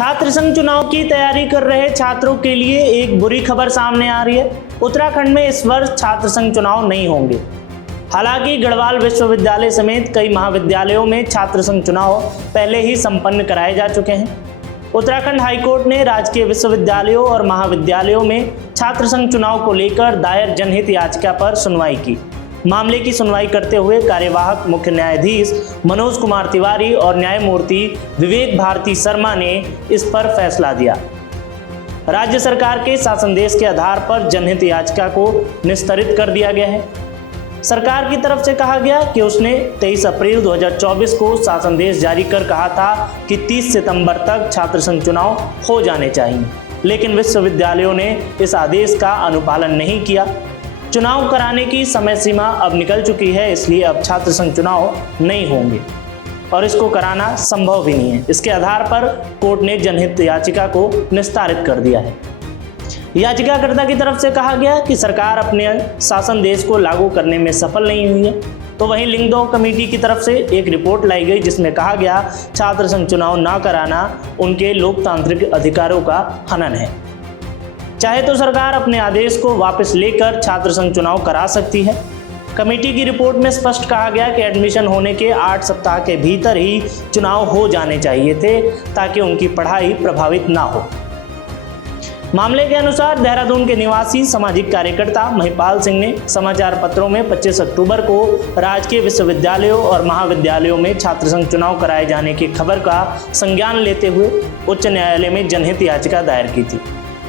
छात्र संघ चुनाव की तैयारी कर रहे छात्रों के लिए एक बुरी खबर सामने आ रही है। उत्तराखंड में इस वर्ष छात्र संघ चुनाव नहीं होंगे। हालांकि गढ़वाल विश्वविद्यालय समेत कई महाविद्यालयों में छात्र संघ चुनाव पहले ही संपन्न कराए जा चुके हैं। उत्तराखंड हाईकोर्ट ने राजकीय विश्वविद्यालयों और महाविद्यालयों में छात्र संघ चुनाव को लेकर दायर जनहित याचिका पर सुनवाई की। मामले की सुनवाई करते हुए कार्यवाहक मुख्य न्यायाधीश मनोज कुमार तिवारी और न्यायमूर्ति विवेक भारती शर्मा ने इस पर फैसला दिया। राज्य सरकार के शासनादेश के आधार पर जनहित याचिका को निस्तारित कर दिया गया है। सरकार की तरफ से कहा गया कि उसने 23 अप्रैल 2024 को शासनादेश जारी कर कहा था कि 30 सितंबर तक छात्र संघ चुनाव हो जाने चाहिए, लेकिन विश्वविद्यालयों ने इस आदेश का अनुपालन नहीं किया। चुनाव कराने की समय सीमा अब निकल चुकी है, इसलिए अब छात्र संघ चुनाव नहीं होंगे और इसको कराना संभव भी नहीं है। इसके आधार पर कोर्ट ने जनहित याचिका को निस्तारित कर दिया है। याचिकाकर्ता की तरफ से कहा गया कि सरकार अपने शासनादेश को लागू करने में सफल नहीं हुई है। तो वहीं लिंगदोह कमेटी की तरफ से एक रिपोर्ट लाई गई जिसमें कहा गया छात्र संघ चुनाव न कराना उनके लोकतांत्रिक अधिकारों का हनन है। चाहे तो सरकार अपने आदेश को वापस लेकर छात्र संघ चुनाव करा सकती है। कमेटी की रिपोर्ट में स्पष्ट कहा गया कि एडमिशन होने के 8 सप्ताह के भीतर ही चुनाव हो जाने चाहिए थे ताकि उनकी पढ़ाई प्रभावित ना हो। मामले के अनुसार देहरादून के निवासी सामाजिक कार्यकर्ता महिपाल सिंह ने समाचार पत्रों में 25 अक्टूबर को राजकीय विश्वविद्यालयों और महाविद्यालयों में छात्र संघ चुनाव कराए जाने की खबर का संज्ञान लेते हुए उच्च न्यायालय में जनहित याचिका दायर की थी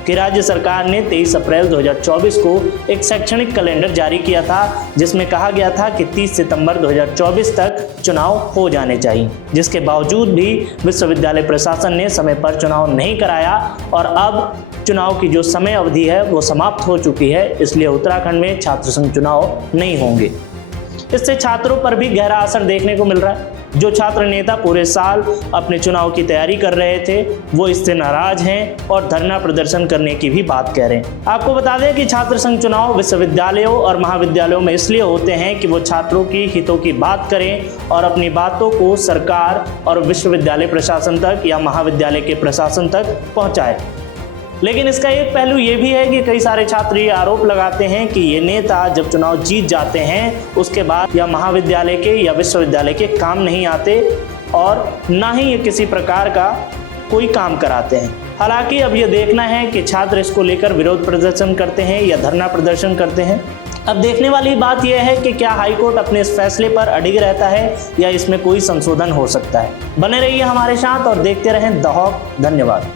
कि राज्य सरकार ने 23 अप्रैल 2024 को एक शैक्षणिक कैलेंडर जारी किया था जिसमें कहा गया था कि 30 सितंबर 2024 तक चुनाव हो जाने चाहिए, जिसके बावजूद भी विश्वविद्यालय प्रशासन ने समय पर चुनाव नहीं कराया और अब चुनाव की जो समय अवधि है वो समाप्त हो चुकी है। इसलिए उत्तराखंड में छात्र संघ चुनाव नहीं होंगे। इससे छात्रों पर भी गहरा असर देखने को मिल रहा है। जो छात्र नेता पूरे साल अपने चुनाव की तैयारी कर रहे थे वो इससे नाराज हैं और धरना प्रदर्शन करने की भी बात कह रहे हैं। आपको बता दें कि छात्र संघ चुनाव विश्वविद्यालयों और महाविद्यालयों में इसलिए होते हैं कि वो छात्रों की हितों की बात करें और अपनी बातों को सरकार और विश्वविद्यालय प्रशासन तक या महाविद्यालय के प्रशासन तक पहुँचाए। लेकिन इसका एक पहलू ये भी है कि कई सारे छात्र ये आरोप लगाते हैं कि ये नेता जब चुनाव जीत जाते हैं उसके बाद या महाविद्यालय के या विश्वविद्यालय के काम नहीं आते और ना ही ये किसी प्रकार का कोई काम कराते हैं। हालांकि अब ये देखना है कि छात्र इसको लेकर विरोध प्रदर्शन करते हैं या धरना प्रदर्शन करते हैं। अब देखने वाली बात यह है कि क्या हाईकोर्ट अपने इस फैसले पर अडिग रहता है या इसमें कोई संशोधन हो सकता है। बने रहिए हमारे साथ और देखते रहें द हॉक। धन्यवाद।